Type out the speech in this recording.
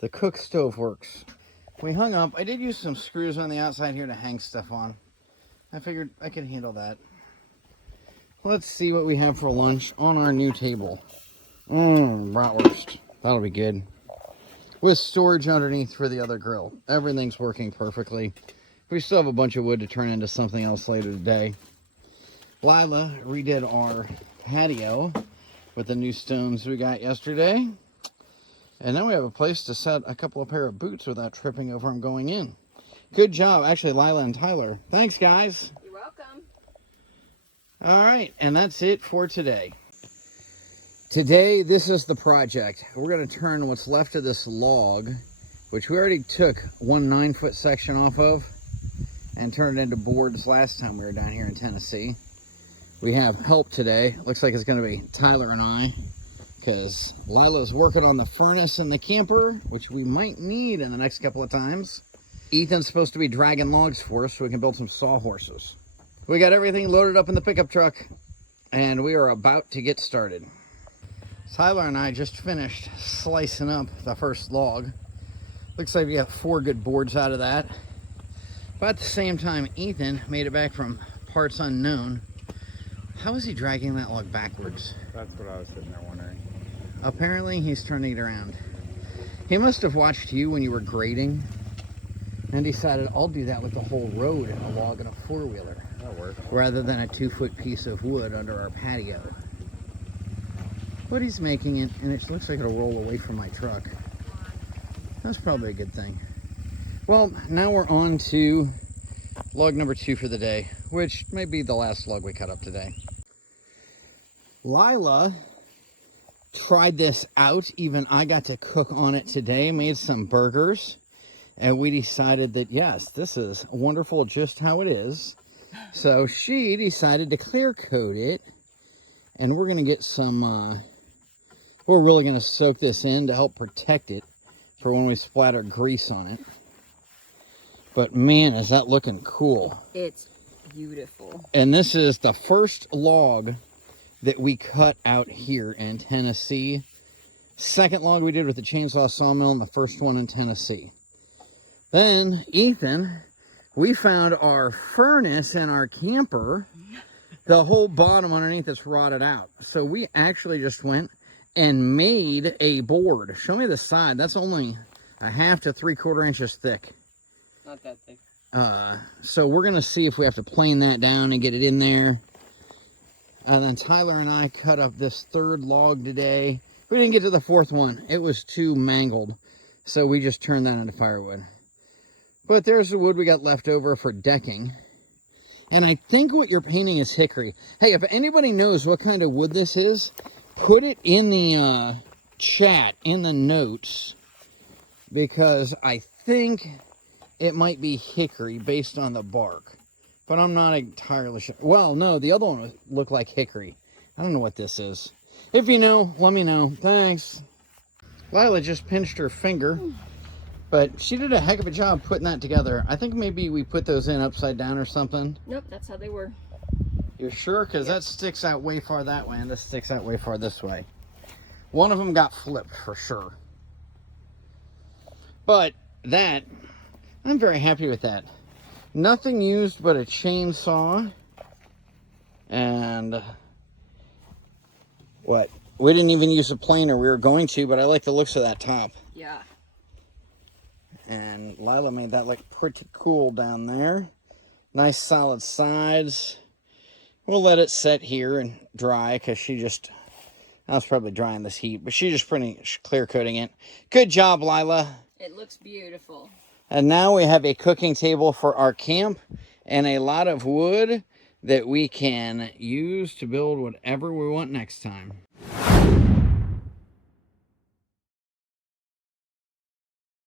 The cook stove works. We hung up. I did use some screws on the outside here to hang stuff on. I figured I could handle that. Let's see what we have for lunch on our new table. Bratwurst. That'll be good. With storage underneath for the other grill. Everything's working perfectly. We still have a bunch of wood to turn into something else later today. Lila redid our patio with the new stones we got yesterday. And now we have a place to set a couple of pair of boots without tripping over them going in. Good job. Actually, Lila and Tyler. Thanks, guys. You're welcome. All right, and that's it for today. Today, this is the project. We're going to turn what's left of this log, which we already took one 9-foot section off of, and turned it into boards last time we were down here in Tennessee. We have help today. Looks like it's going to be Tyler and I, because Lila's working on the furnace in the camper, which we might need in the next couple of times. Ethan's supposed to be dragging logs for us so we can build some sawhorses. We got everything loaded up in the pickup truck, and we are about to get started. Tyler and I just finished slicing up the first log. Looks like we got 4 good boards out of that. But at the same time, Ethan made it back from parts unknown. How is he dragging that log backwards? That's what I was sitting there wondering. Apparently, he's turning it around. He must have watched you when you were grading and decided, I'll do that with the whole road and a log and a 4-wheeler. That'll work. Rather than a 2-foot piece of wood under our patio. But he's making it, and it looks like it'll roll away from my truck. That's probably a good thing. Well, now we're on to log number 2 for the day, which may be the last log we cut up today. Lila tried this out. Even I got to cook on it today, made some burgers, and we decided that, yes, this is wonderful just how it is. So she decided to clear coat it, and we're going to get some, we're really going to soak this in to help protect it for when we splatter grease on it. But man, is that looking cool. It's beautiful. And this is the first log that we cut out here in Tennessee. Second log we did with the chainsaw sawmill, and the first one in Tennessee. Then, Ethan, we found our furnace in our camper. The whole bottom underneath is rotted out. So we actually just went and made a board. Show me the side. That's only a 1/2 to 3/4 inches thick. Not that thick. So we're going to see if we have to plane that down and get it in there. And then Tyler and I cut up this 3rd log today. We didn't get to the 4th one. It was too mangled. So we just turned that into firewood. But there's the wood we got left over for decking. And I think what you're painting is hickory. Hey, if anybody knows what kind of wood this is, put it in the chat, in the notes. Because I think it might be hickory based on the bark. But I'm not entirely sure. Well, no, the other one looked like hickory. I don't know what this is. If you know, let me know. Thanks. Lila just pinched her finger. But she did a heck of a job putting that together. I think maybe we put those in upside down or something. Nope, that's how they were. You're sure? Because that sticks out way far that way, and this sticks out way far this way. One of them got flipped for sure. But that, I'm very happy with that. Nothing used but a chainsaw. And what? We didn't even use a planer. We were going to, but I like the looks of that top. Yeah. And Lila made that look pretty cool down there. Nice solid sides. We'll let it set here and dry because I was probably drying this heat, but she's just pretty clear coating it. Good job, Lila. It looks beautiful. And now we have a cooking table for our camp and a lot of wood that we can use to build whatever we want next time.